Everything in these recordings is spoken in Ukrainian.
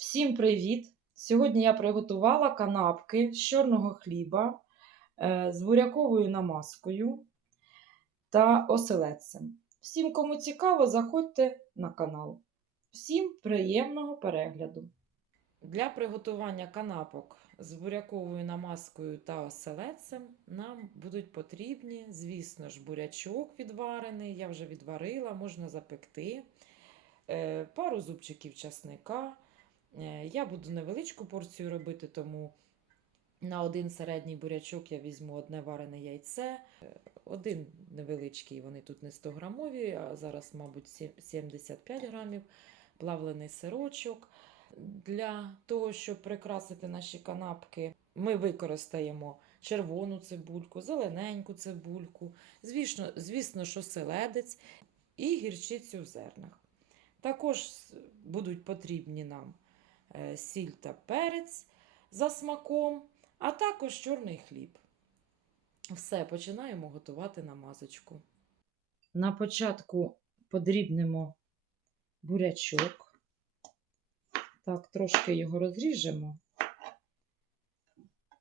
Всім привіт! Сьогодні я приготувала канапки з чорного хліба е, з буряковою намазкою та оселедцем. Всім, кому цікаво, заходьте на канал. Всім приємного перегляду! Для приготування канапок з буряковою намазкою та оселедцем нам будуть потрібні, звісно ж, бурячок відварений. Я вже відварила, можна запекти, е, пару зубчиків часника. Е, Я буду невеличку порцію робити, тому на один середній бурячок я візьму одне варене яйце, е, один невеличкий, вони тут не 100 грамові, а зараз, мабуть, 75 грамів, плавлений сирочок. Для того, щоб прикрасити наші канапки, ми використаємо червону цибульку, зелененьку цибульку, звісно, звісно, що селедець і гірчицю в зернах. Також будуть потрібні нам сіль та перець за смаком, а також чорний хліб. Все, починаємо готувати намазочку. На початку подрібнемо бурячок. Так, трошки його розріжемо.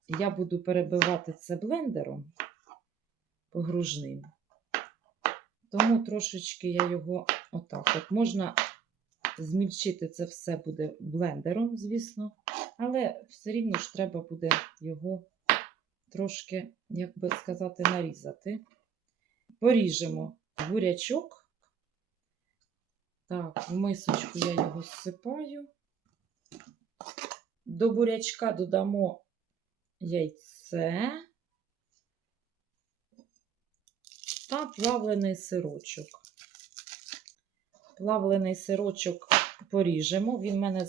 Я буду перебивати це блендером погружним. Тому трошечки я його отак. От можна змільчити це все буде блендером, звісно, але все рівно ж треба буде його трошки, як би сказати, нарізати. Поріжемо бурячок. Так, в мисочку я його зсипаю. До бурячка додамо яйце та плавлений сирочок. Плавлений сирочок поріжемо. Він в мене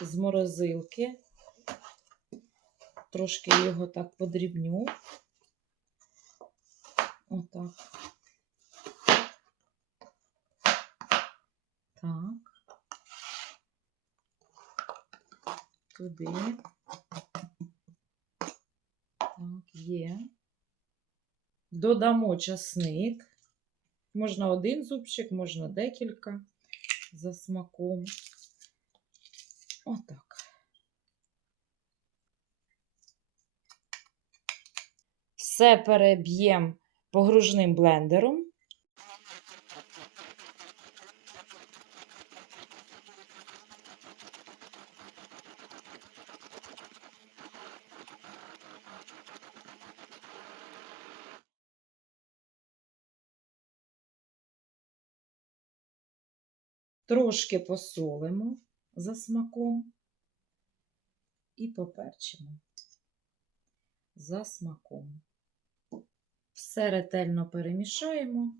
з, морозилки. Трошки його так подрібню. Отак. Так. Туди. Так, є. Додамо часник. Можна один зубчик, можна декілька за смаком. Отак. Все переб'ємо погружним блендером. Трошки посолимо за смаком і поперчимо за смаком. Все ретельно перемішаємо.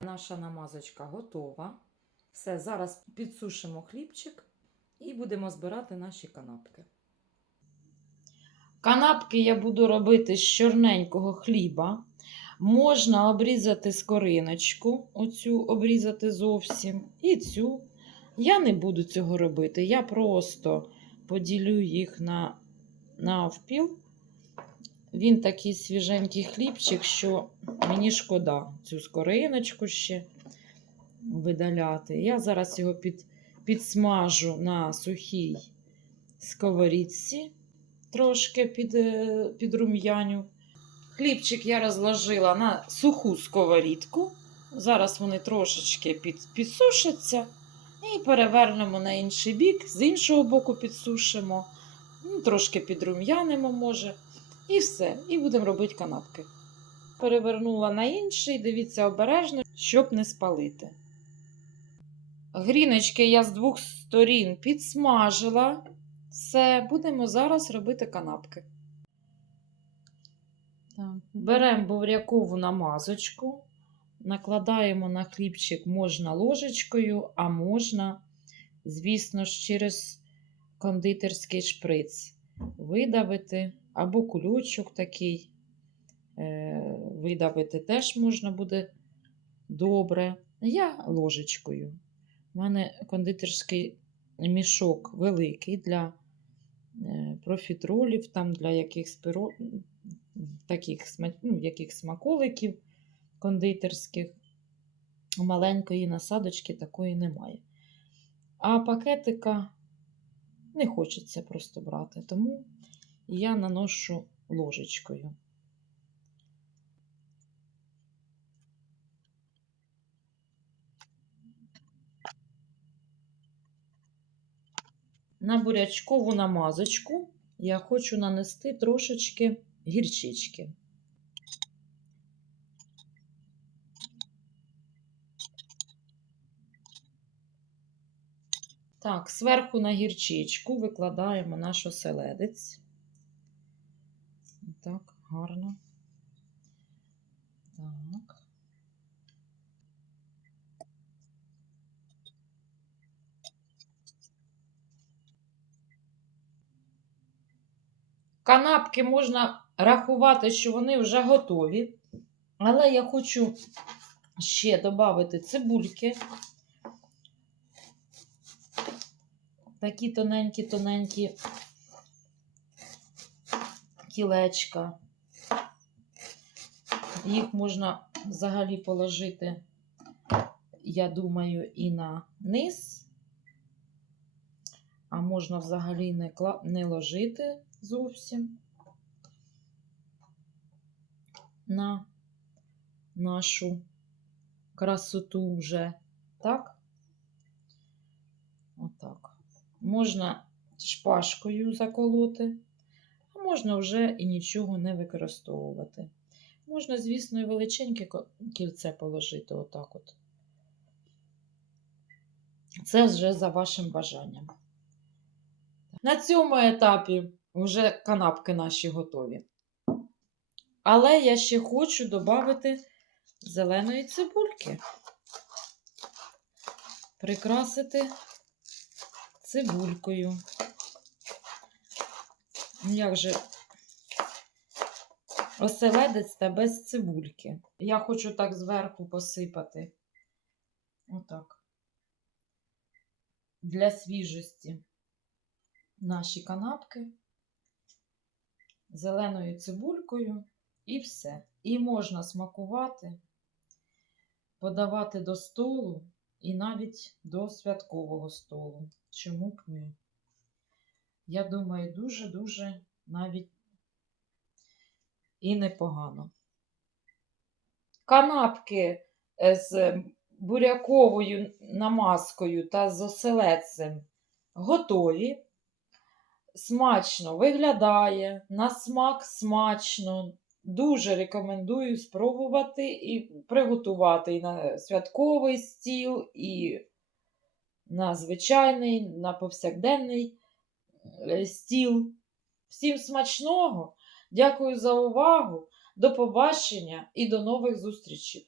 Наша намазочка готова. Все, зараз підсушимо хлібчик і будемо збирати наші канапки. Канапки я буду робити з чорненького хліба. Можна обрізати скориночку, оцю обрізати зовсім, і цю. Я не буду цього робити. Я просто поділю їх на навпіл. Він такий свіженький хлібчик, що мені шкода цю скориночку ще видаляти. Я зараз його під, підсмажу на сухій сковорідці, трошки під, е, підрум'яню. Хлібчик я розложила на суху сковорідку. Зараз вони трошечки під, підсушаться. І перевернемо на інший бік, з іншого боку підсушимо, ну, трошки підрум'янимо, може. І все. І будемо робити канапки. Перевернула на інший, дивіться обережно, щоб не спалити. Гріночки я з двох сторін підсмажила. Все, будемо зараз робити канапки. Так. Беремо бурякову намазочку, накладаємо на хлібчик можна ложечкою, а можна, звісно ж, через кондитерський шприц видавити, або кульочок такий е, видавити теж можна буде добре. Я ложечкою. У мене кондитерський мішок великий для профітролів, там для якихось пиро... таких сма- ну, яких смаколиків. кондитерських. Маленької насадочки такої немає. А пакетика не хочеться просто брати, тому я наношу ложечкою. На бурячкову намазочку я хочу нанести трошечки гірчички. Так, зверху на гірчичку викладаємо наш оселедець. Так, гарно. Так. Канапки можна рахувати, що вони вже готові. Але я хочу ще додати цибульки. Такі тоненькі-тоненькі кілечка. Їх можна взагалі положити, я думаю, і на низ, а можна взагалі не, ложити зовсім на нашу красоту вже, так? Отак. Можна шпажкою заколоти, а можна вже і нічого не використовувати. Можна, звісно, і величеньке кільце положити отак от. Це вже за вашим бажанням. На цьому етапі вже канапки наші готові. Але я ще хочу додати зеленої цибульки. Прикрасити цибулькою. Як же оселедець та без цибульки. Я хочу так зверху посипати. Отак. Для свіжості наші канапки зеленою цибулькою і все. І можна смакувати, подавати до столу і навіть до святкового столу. Чому б ні? Я думаю, дуже-дуже навіть і непогано. Канапки е, з буряковою намазкою та з оселедцем готові. Смачно виглядає, на смак смачно. Дуже рекомендую спробувати і приготувати і на святковий стіл, і на звичайний, на повсякденний е, стіл. Всім смачного! Дякую за увагу! До побачення і до нових зустрічей!